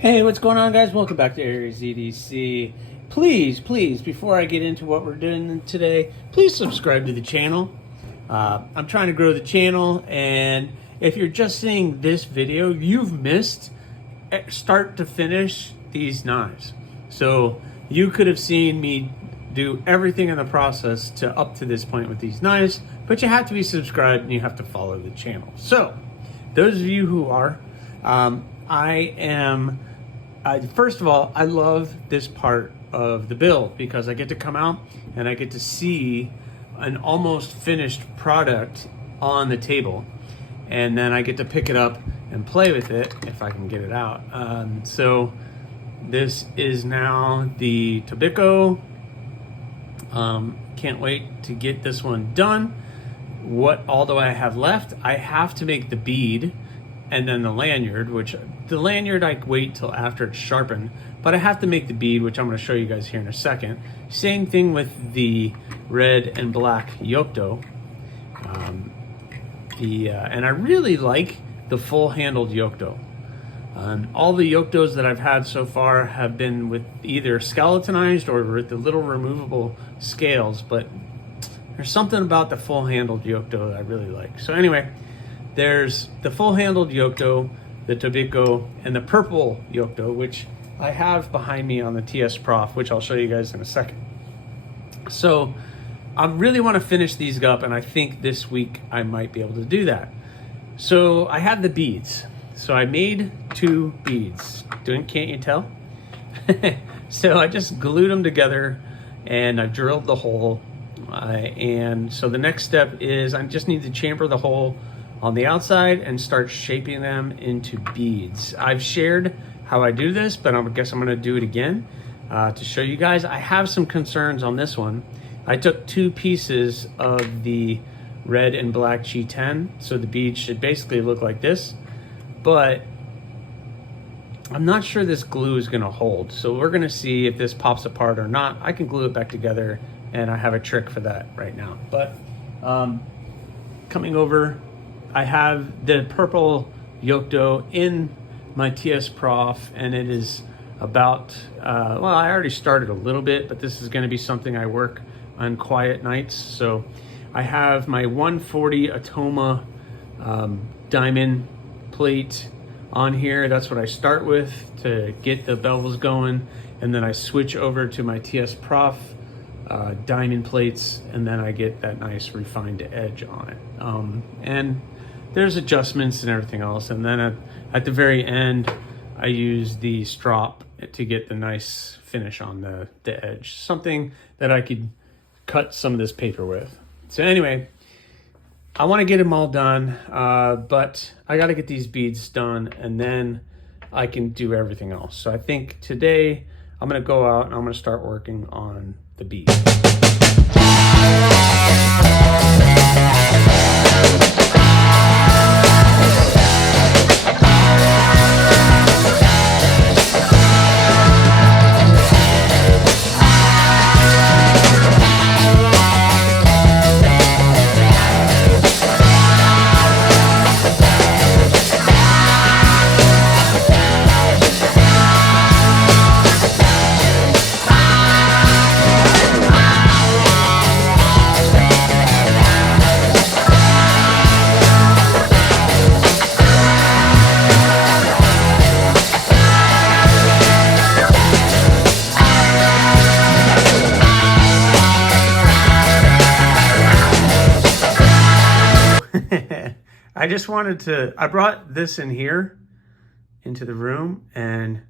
Hey, what's going on, guys? Welcome back to Aries EDC. Please, before I get into what we're doing today, please subscribe to the channel. I'm trying to grow the channel, and if you're just seeing this video, you've missed start to finish these knives. So you could have seen me do everything in the process to up to this point with these knives, but you have to be subscribed and you have to follow the channel. So those of you who are, first of all, I love this part of the build because I get to come out and I get to see an almost finished product on the table, and then I get to pick it up and play with it if I can get it out. So this is now the Tobiko. Can't wait to get this one done. What all do I have left? I have to make the bead and then the lanyard, which the lanyard I wait till after it's sharpened, but I have to make the bead, which I'm going to show you guys here in a second. Same thing with the red and black Yokto. And I really like the full-handled Yokto. All the Yoktos that I've had so far have been with either skeletonized or with the little removable scales, but there's something about the full-handled Yokto that I really like. So anyway, there's the full-handled Yokto, the Tobiko, and the purple Yokto, which I have behind me on the TS Prof, which I'll show you guys in a second. So I really want to finish these up, and I think this week I might be able to do that. So I have the beads. So I made 2 beads. Can't you tell? So I just glued them together, and I drilled the hole. And so the next step is I just need to chamfer the hole on the outside and start shaping them into beads. I've shared how I do this, but I guess I'm gonna do it again to show you guys. I have some concerns on this one. I took 2 pieces of the red and black G10, so the bead should basically look like this, but I'm not sure this glue is gonna hold. So we're gonna see if this pops apart or not. I can glue it back together, and I have a trick for that right now. But coming over, I have the purple Yokto in my TS Prof, and it is about, well, I already started a little bit, but this is gonna be something I work on quiet nights. So I have my 140 Atoma diamond plate on here. That's what I start with to get the bevels going, and then I switch over to my TS Prof diamond plates, and then I get that nice refined edge on it. And there's adjustments and everything else, and then at the very end I use the strop to get the nice finish on the edge, something that I could cut some of this paper with. So anyway, I want to get them all done, but I got to get these beads done, and then I can do everything else. So I think today I'm going to go out and I'm going to start working on the beads. I just wanted to, I brought this in here into the room, and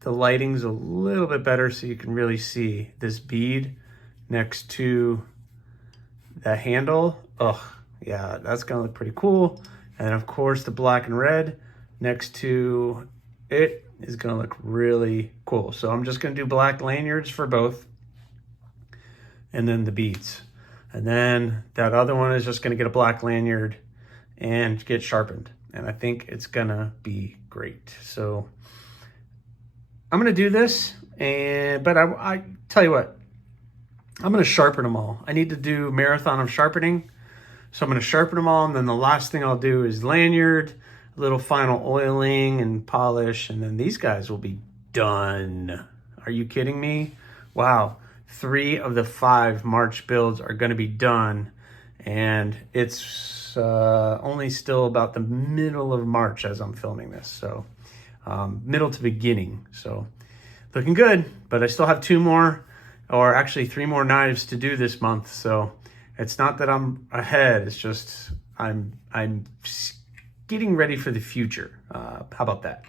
the lighting's a little bit better so you can really see this bead next to the handle. Oh yeah, that's gonna look pretty cool. And of course the black and red next to it is gonna look really cool. So I'm just gonna do black lanyards for both, and then the beads. And then that other one is just gonna get a black lanyard and get sharpened. And I think it's gonna be great. So I'm gonna do this, but I tell you what, I'm gonna sharpen them all. I need to do marathon of sharpening. So I'm gonna sharpen them all, and then the last thing I'll do is lanyard, little final oiling and polish, and then these guys will be done. Are you kidding me? Wow, 3 of the 5 March builds are going to be done, and it's only still about the middle of March as I'm filming this, so middle to beginning. So looking good, but I still have 2 more, or actually 3 more knives to do this month. So it's not that I'm ahead, it's just I'm getting ready for the future. How about that?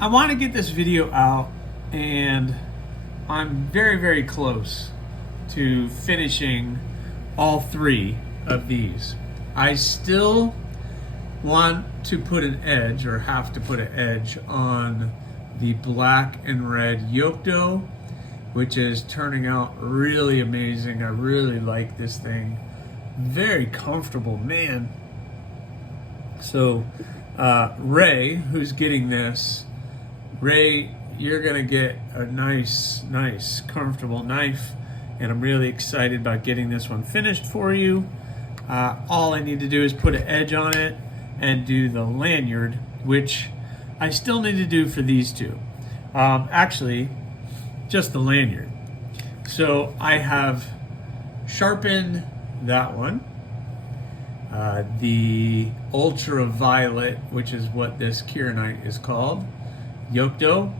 I want to get this video out, and I'm very close to finishing all 3 of these. I still want to put an edge, or have to put an edge, on the black and red Yokdo, which is turning out really amazing. I really like this thing. Very comfortable, man. So Ray, who's getting this, Ray, you're gonna get a nice, comfortable knife, and I'm really excited about getting this one finished for you. All I need to do is put an edge on it and do the lanyard, which I still need to do for these 2. Actually, just the lanyard. So I have sharpened that one. The ultraviolet, which is what this Kieranite is called, Yokdo.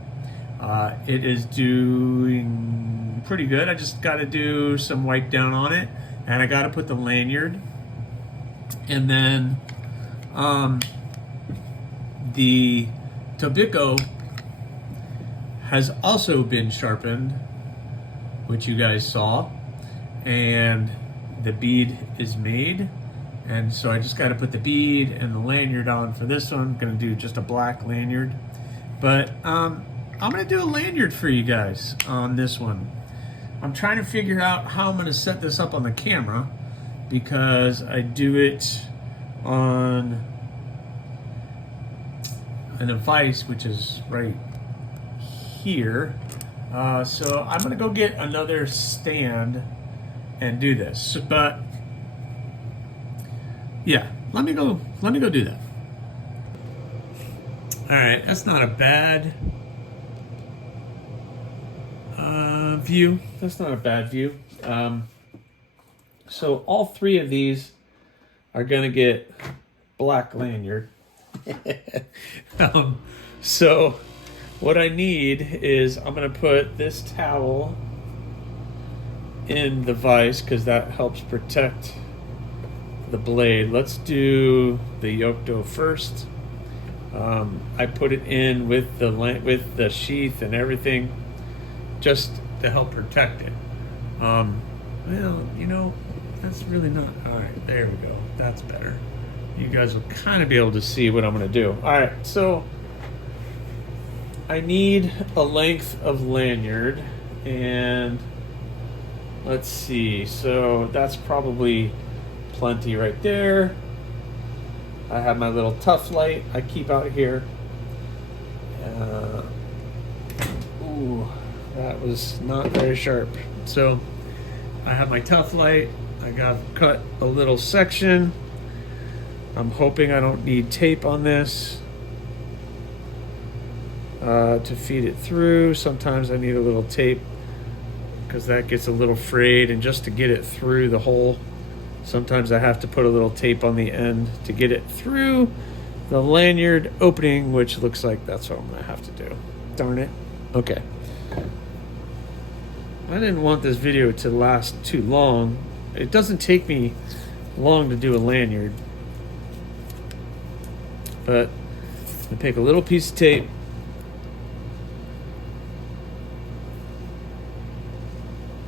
It is doing pretty good. I just got to do some wipe down on it, and I got to put the lanyard. And then the Tobiko has also been sharpened, which you guys saw, and the bead is made. And so I just got to put the bead and the lanyard on for this one. I'm going to do just a black lanyard. But I'm going to do a lanyard for you guys on this one. I'm trying to figure out how I'm going to set this up on the camera, because I do it on a device which is right here. So I'm going to go get another stand and do this. But yeah, let me go do that. All right, that's not a bad view. That's not a bad view. So all 3 of these are gonna get black lanyard. So what I need is, I'm gonna put this towel in the vise, because that helps protect the blade. Let's do the Yokdo first. I put it in with the sheath and everything, just to help protect it. Well, you know, that's really not. All right, there we go. That's better. You guys will kind of be able to see what I'm going to do. All right, so I need a length of lanyard, and Let's see. So that's probably plenty right there. I have my little tough light I keep out here. Ooh, that was not very sharp. So I have my tough light. I got cut a little section. I'm hoping I don't need tape on this to feed it through. Sometimes I need a little tape because that gets a little frayed, and just to get it through the hole, sometimes I have to put a little tape on the end to get it through the lanyard opening, which looks like that's what I'm gonna have to do. Darn it. Okay. I didn't want this video to last too long. It doesn't take me long to do a lanyard, but I pick a little piece of tape,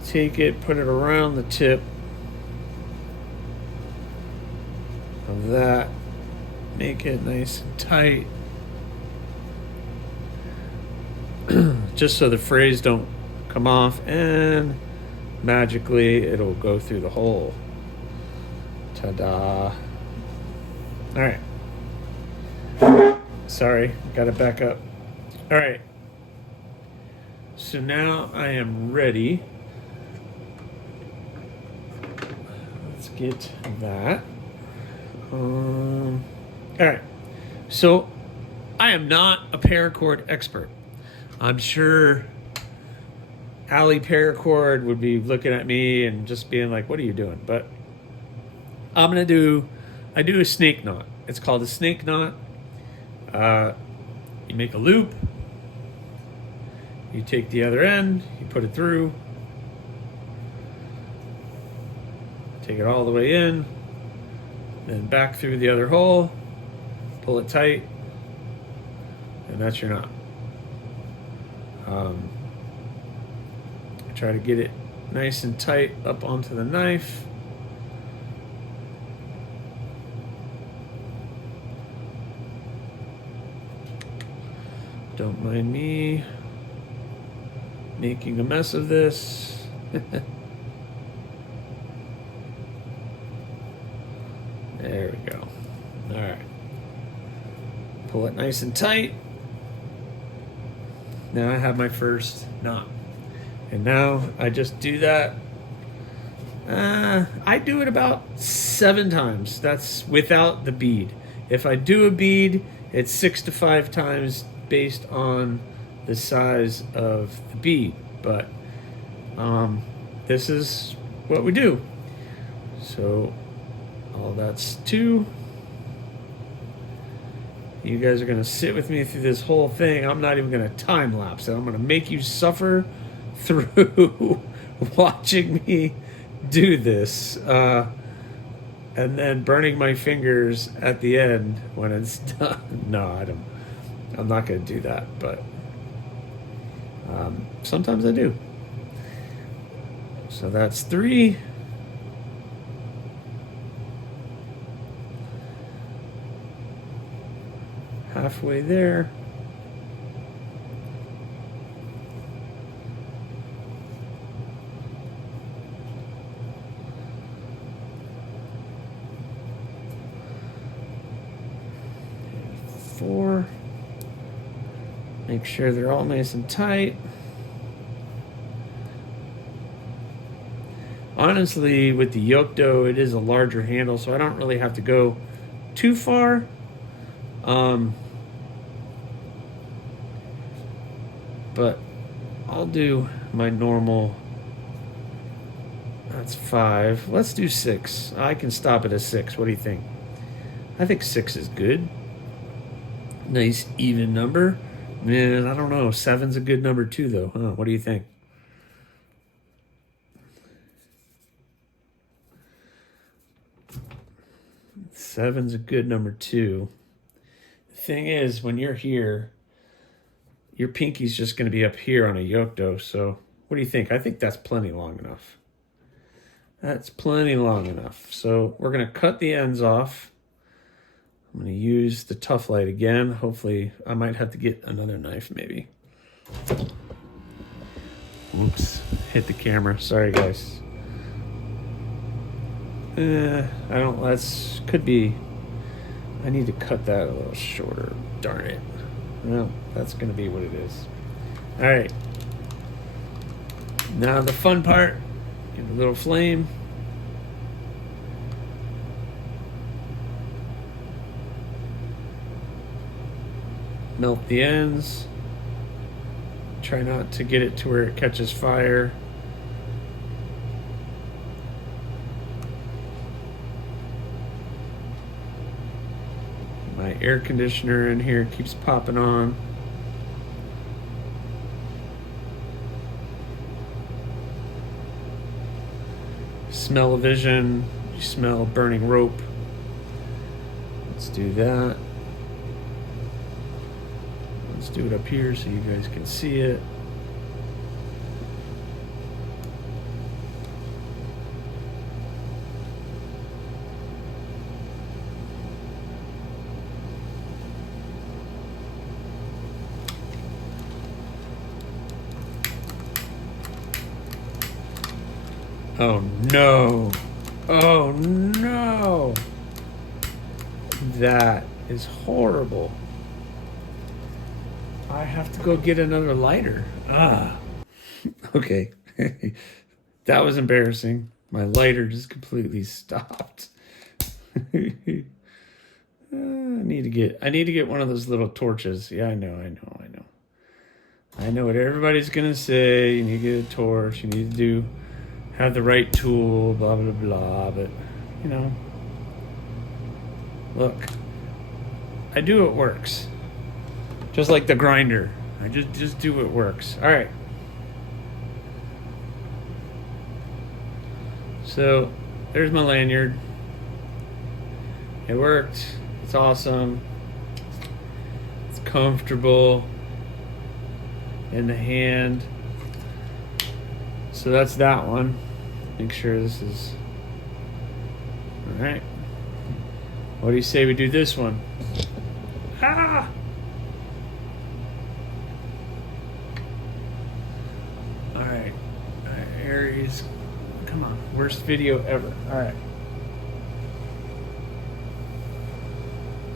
take it, put it around the tip of that, make it nice and tight, just so the frays don't come off, and magically it'll go through the hole. Ta-da. All right. Sorry, gotta back up. All right. So now I am ready. Let's get that. All right. So I am not a paracord expert. I'm sure Allie Paracord would be looking at me and just being like, what are you doing? But I do a snake knot. It's called a snake knot. You make a loop, you take the other end, you put it through, take it all the way in, then back through the other hole, pull it tight, and that's your knot. Try to get it nice and tight up onto the knife. Don't mind me making a mess of this. There we go. All right. Pull it nice and tight. Now I have my first knot. And now I just do that. I do it about 7 times. That's without the bead. If I do a bead, it's 6 to 5 times based on the size of the bead. But this is what we do. So all that's 2. You guys are going to sit with me through this whole thing. I'm not even going to time lapse it. I'm going to make you suffer through watching me do this, and then burning my fingers at the end when it's done. No, I'm not going to do that, but sometimes I do. So that's 3. Halfway there. Make sure they're all nice and tight. Honestly, with the yoke dough, it is a larger handle, so I don't really have to go too far. But I'll do my normal. That's 5. Let's do 6. I can stop it at 6. What do you think? I think 6 is good. Nice even number. Man, I don't know. 7's a good number too, though. Huh? What do you think? Seven's a good number too. The thing is, when you're here, your pinky's just going to be up here on a yoke dough. So what do you think? I think that's plenty long enough. That's plenty long enough. So we're going to cut the ends off. I'm going to use the tough light again. Hopefully, I might have to get another knife maybe. Oops, hit the camera. Sorry, guys. I don't, that's, could be, I need to cut that a little shorter. Darn it. Well, that's going to be what it is. All right. Now the fun part, get a little flame. Melt the ends. Try not to get it to where it catches fire. My air conditioner in here keeps popping on. Smell-o-vision, you smell burning rope. Let's do that. Let's do it up here so you guys can see it. Oh no. Oh no. That is horrible. I have to go get another lighter. Ah. Okay. That was embarrassing. My lighter just completely stopped. I need to get one of those little torches. Yeah, I know. I know what everybody's gonna say. You need to get a torch. You need to have the right tool, blah, blah, blah, but, you know, look, I do what works. Just like the grinder. I just do what works. All right. So, there's my lanyard. It worked. It's awesome. It's comfortable in the hand. So that's that one. Make sure this is all right. What do you say we do this one? Ah! All right. Aries. Come on. Worst video ever. All right.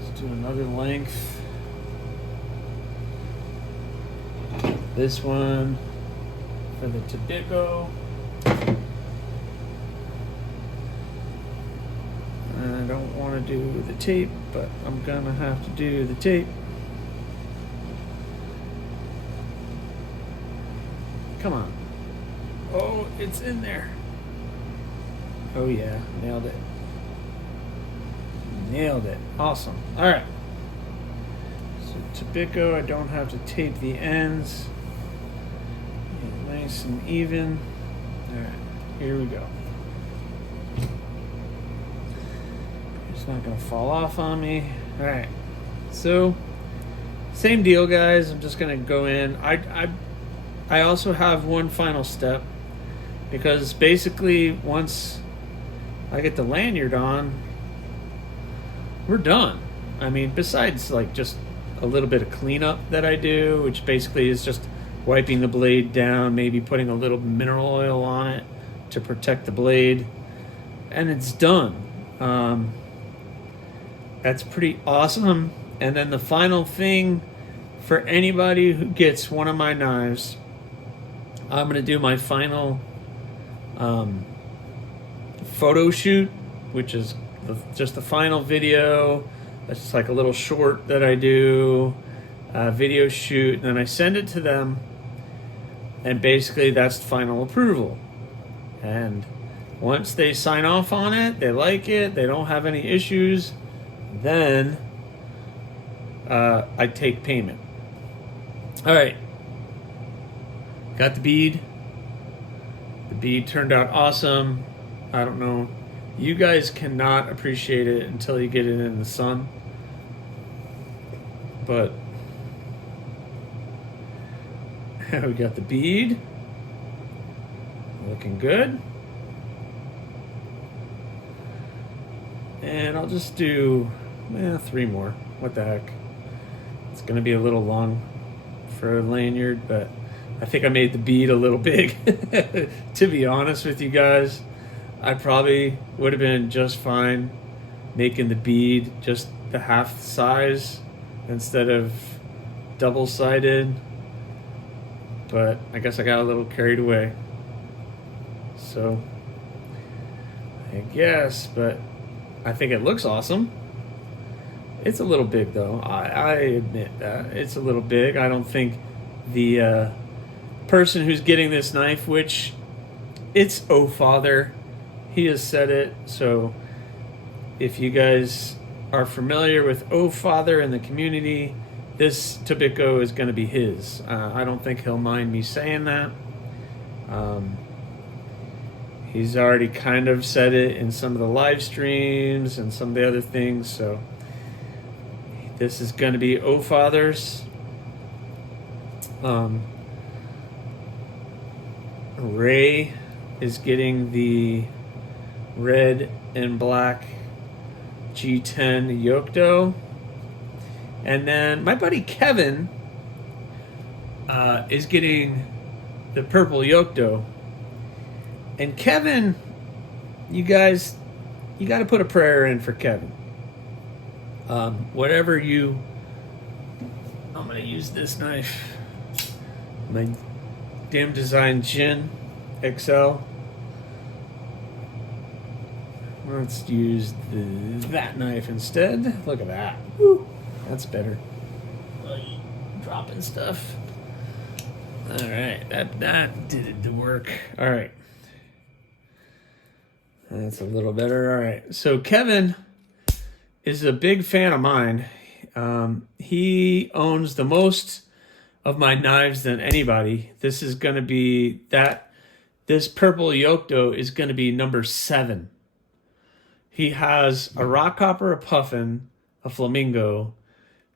Let's do another length. This one for the Tibico. I don't want to do the tape, but I'm gonna have to do the tape. Come on. Oh, it's in there. Oh yeah, nailed it. Nailed it. Awesome. All right. So Tibico, I don't have to tape the ends. Nice and even. All right, here we go. It's not gonna fall off on me. All right, so same deal, guys. I'm just gonna go in. I also have one final step, because basically once I get the lanyard on, we're done. I mean, besides like just a little bit of cleanup that I do, which basically is just wiping the blade down, maybe putting a little mineral oil on it to protect the blade, and it's done. That's pretty awesome. And then the final thing for anybody who gets one of my knives, I'm going to do my final photo shoot, which is just the final video. That's just like a little short that I do, video shoot, and then I send it to them. And basically that's final approval. And once they sign off on it, they like it, they don't have any issues, then I take payment. All right. Got the bead. The bead turned out awesome. I don't know. You guys cannot appreciate it until you get it in the sun. But we got the bead. Looking good. And I'll just do 3 more. What the heck. It's going to be a little long for a lanyard, but I think I made the bead a little big, to be honest with you guys. I probably would have been just fine making the bead just the half size instead of double-sided, but I guess I got a little carried away. So I guess, but I think it looks awesome. It's a little big though. I admit that it's a little big. I don't think the person who's getting this knife, which it's Oh Father, he has said it. So if you guys are familiar with Oh Father in the community, this Tobacco is going to be his. I don't think he'll mind me saying that. He's already kind of said it in some of the live streams and some of the other things. So this is going to be Oh Father's. Ray is getting the red and black G10 Yokto. And then my buddy Kevin is getting the purple Yokto. And Kevin, you guys, you got to put a prayer in for Kevin. Whatever you... I'm going to use this knife. My Damn Design Gin XL. Let's use that knife instead. Look at that. Woo, that's better. Dropping stuff. All right, that did the work. All right. That's a little better. All right. So Kevin is a big fan of mine. He owns the most of my knives than anybody. This is going to be this purple Yokto is going to be number 7. He has a rock copper, a puffin, a flamingo,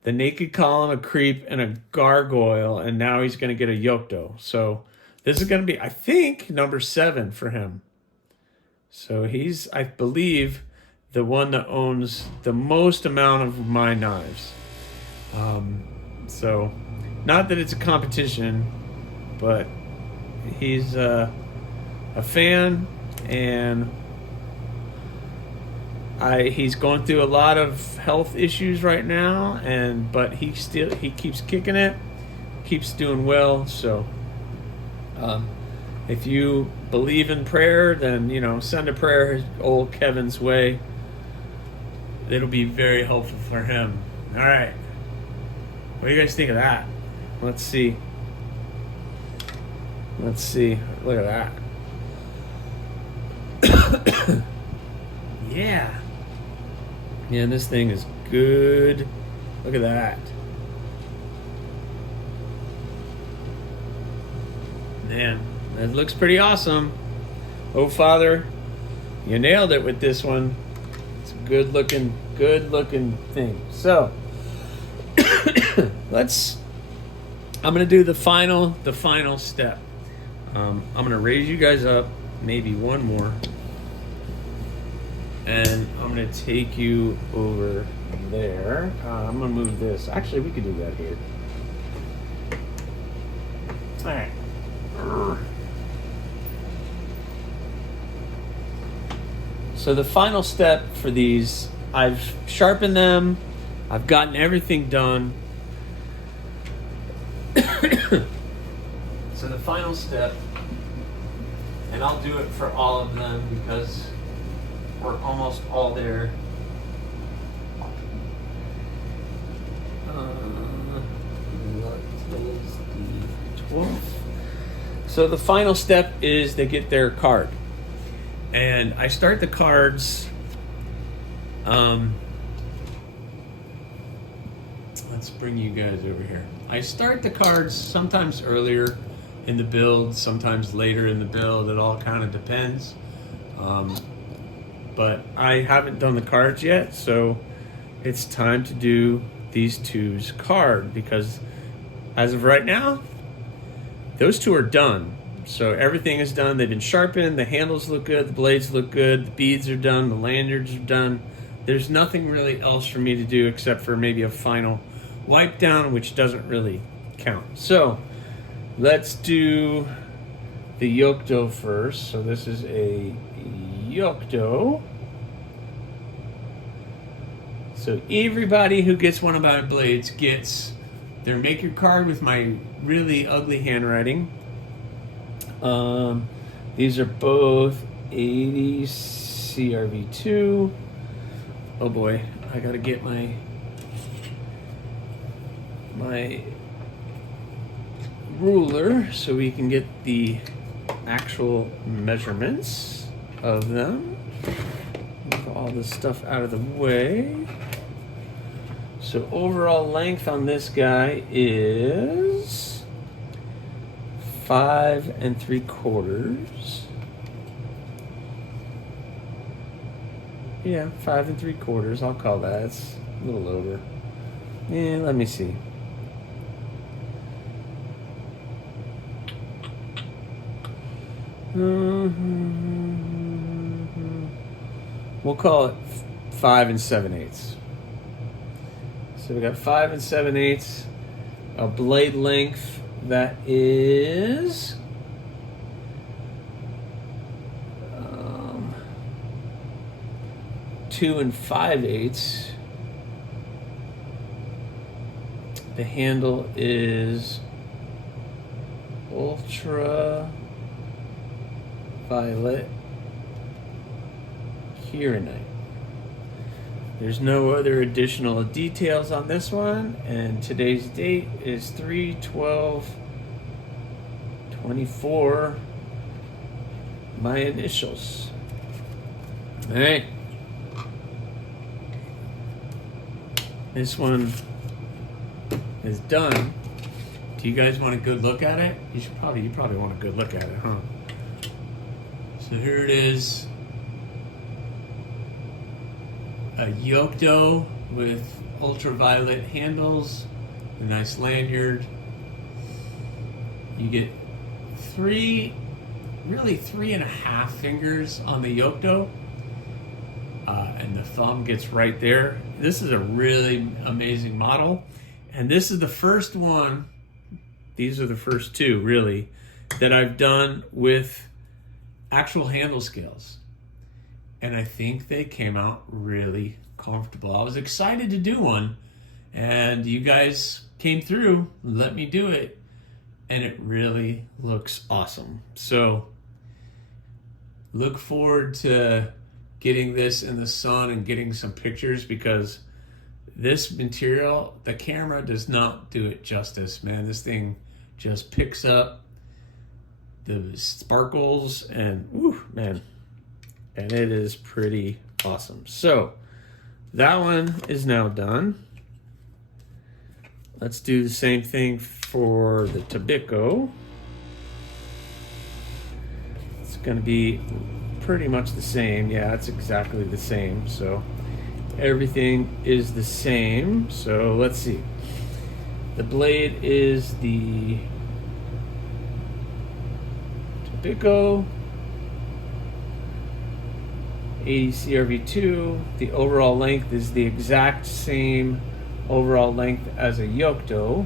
the naked column, a creep, and a gargoyle, and now he's going to get a Yokto. So this is going to be, I think, number 7 for him. So he's, I believe, the one that owns the most amount of my knives. So not that it's a competition, but he's a fan, and he's going through a lot of health issues right now, but he keeps kicking it, keeps doing well. So if you believe in prayer, then send a prayer old Kevin's way. It'll be very helpful for him. All right, what do you guys think of that? Let's see. Look at that. Yeah. Man, this thing is good. Look at that. Man, that looks pretty awesome. Oh, Father, you nailed it with this one. It's a good looking thing. So, I'm going to do the final step. I'm going to raise you guys up, maybe one more. And I'm going to take you over there. I'm going to move this. Actually, we could do that here. All right. So the final step for these, I've sharpened them. I've gotten everything done. So the final step, and I'll do it for all of them because we're almost all there. What is the 12th? So the final step is they get their card. And I start the cards. Let's bring you guys over here. I start the cards sometimes earlier in the build, sometimes later in the build. It all kind of depends. But I haven't done the cards yet, so it's time to do these two's card, because as of right now, those two are done. So everything is done. They've been sharpened. The handles look good. The blades look good. The beads are done. The lanyards are done. There's nothing really else for me to do except for maybe a final wipe down, which doesn't really count. So let's do the Yokto first. So this is a Yocto. So everybody who gets one of my blades gets their maker card with my really ugly handwriting. These are both 80 CRV2. Oh boy, I gotta get my ruler so we can get the actual measurements of them. Move all this stuff out of the way. So overall length on this guy is 5 3/4. Yeah, 5 3/4. I'll call that. It's a little over. Yeah, let me see. We'll call it 5 7/8. So we got 5 7/8, a blade length that is 2 5/8. The handle is ultra violet Kieranite. There's no other additional details on this one, and today's date is 3/12/24. My initials. All right. This one is done. Do you guys want a good look at it? You probably want a good look at it, huh? So here it is. A Yocto with ultraviolet handles, a nice lanyard. You get 3.5 fingers on the Yocto, and the thumb gets right there. This is a really amazing model, and this is the first one. These are the first two, really, that I've done with actual handle scales. And I think they came out really comfortable. I was excited to do one, and you guys came through, let me do it, and it really looks awesome. So look forward to getting this in the sun and getting some pictures, because this material, the camera does not do it justice, man. This thing just picks up the sparkles and, woo, man. And it is pretty awesome. So that one is now done. Let's do the same thing for the Tabico. It's going to be pretty much the same. Yeah, it's exactly the same. So everything is the same. So let's see. The blade is the Tabico 80 CRV2. The overall length is the exact same overall length as a Yocto.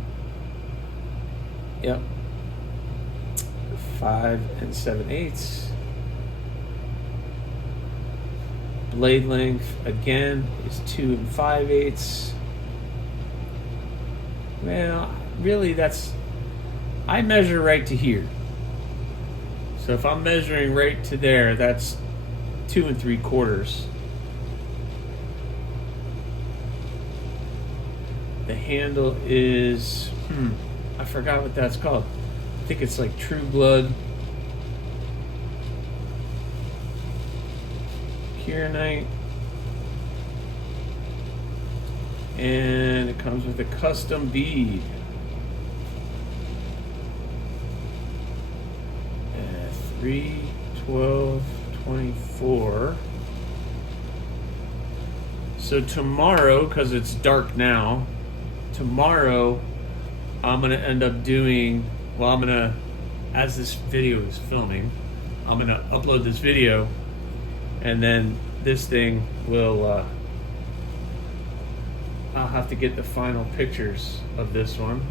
Yep. 5 7/8. Blade length again is 2 5/8. Well, really, I measure right to here. So if I'm measuring right to there, that's 2 3/4. The handle is, I forgot what that's called. I think it's like True Blood Kieranite. And it comes with a custom bead. 3/12/24. So tomorrow, because it's dark now, tomorrow I'm going to end up doing, as this video is filming, I'm going to upload this video, and then this thing will, I'll have to get the final pictures of this one.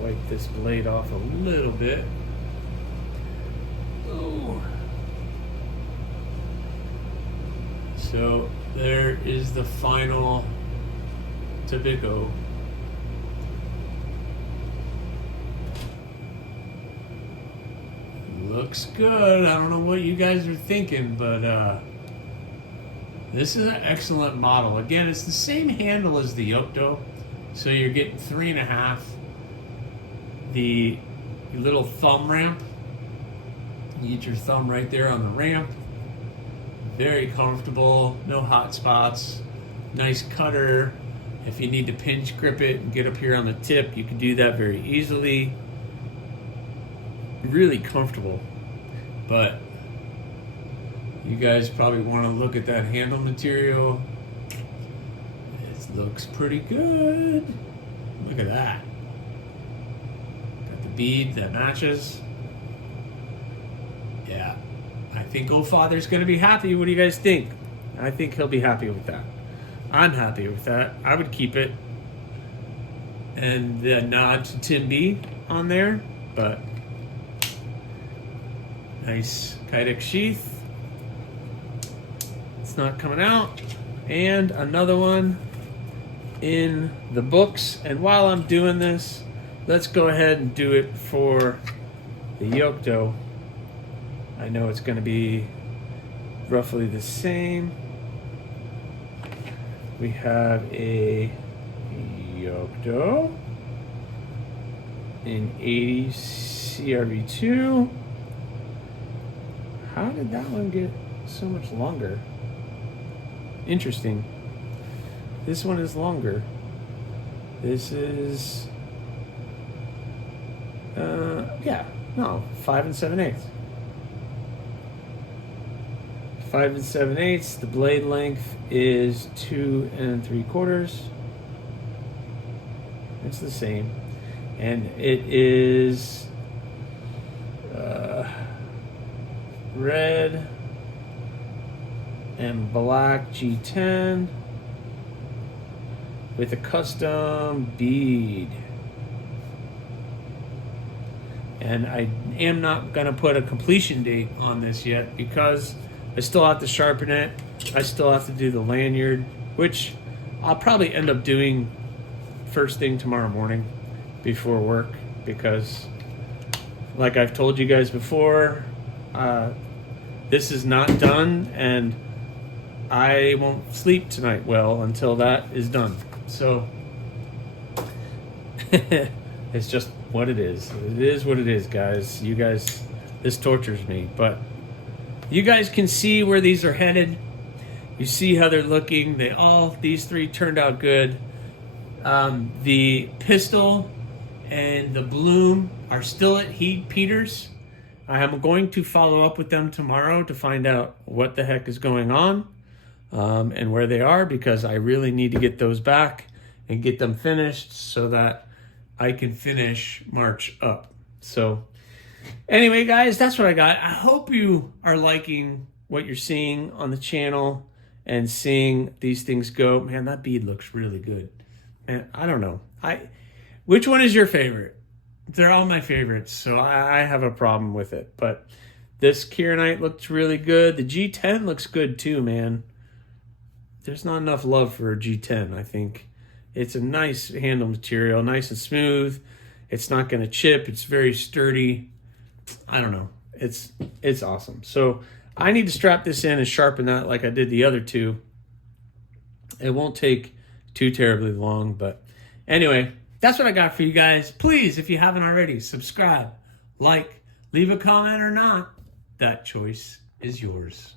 Wipe this blade off a little bit. Oh. So there is the final tobacco. Looks good. I don't know what you guys are thinking, but this is an excellent model. Again, it's the same handle as the Yocto, so you're getting 3.5. The little thumb ramp, you get your thumb right there on the ramp. Very comfortable, no hot spots, nice cutter. If you need to pinch grip it and get up here on the tip, you can do that very easily. Really comfortable, but you guys probably want to look at that handle material. It looks pretty good. Look at that. Got the bead that matches. Yeah, I think Old Father's going to be happy. What do you guys think? I think he'll be happy with that. I'm happy with that. I would keep it. And the nod to Tim B on there, but nice Kydex sheath. It's not coming out. And another one in the books. And while I'm doing this, let's go ahead and do it for the Yocto. I know it's going to be roughly the same. We have a Yocto in 80 CRV2. How did that one get so much longer? Interesting. This one is longer. This is, 5 7/8. 5 7/8. The blade length is 2 3/4. It's the same, and it is red and black G10 with a custom bead. And I am not going to put a completion date on this yet because I still have to sharpen it. I still have to do the lanyard, which I'll probably end up doing first thing tomorrow morning before work because, like I've told you guys before, this is not done and I won't sleep tonight well until that is done. So it's just what it is. It is what it is, guys. You guys, this tortures me, but you guys can see where these are headed. You see how they're looking. These three turned out good. The pistol and the bloom are still at Heat Peters. I am going to follow up with them tomorrow to find out what the heck is going on and where they are, because I really need to get those back and get them finished so that I can finish March up. So anyway, guys, that's what I got. I hope you are liking what you're seeing on the channel and seeing these things go. Man, that bead looks really good. Man, I don't know. Which one is your favorite? They're all my favorites, so I have a problem with it. But this Kieranite looks really good. The G10 looks good too, man. There's not enough love for a G10, I think. It's a nice handle material, nice and smooth. It's not going to chip. It's very sturdy. I don't know. It's awesome. So I need to strap this in and sharpen that like I did the other two. It won't take too terribly long, but anyway, that's what I got for you guys. Please, if you haven't already, subscribe, like, leave a comment or not. That choice is yours.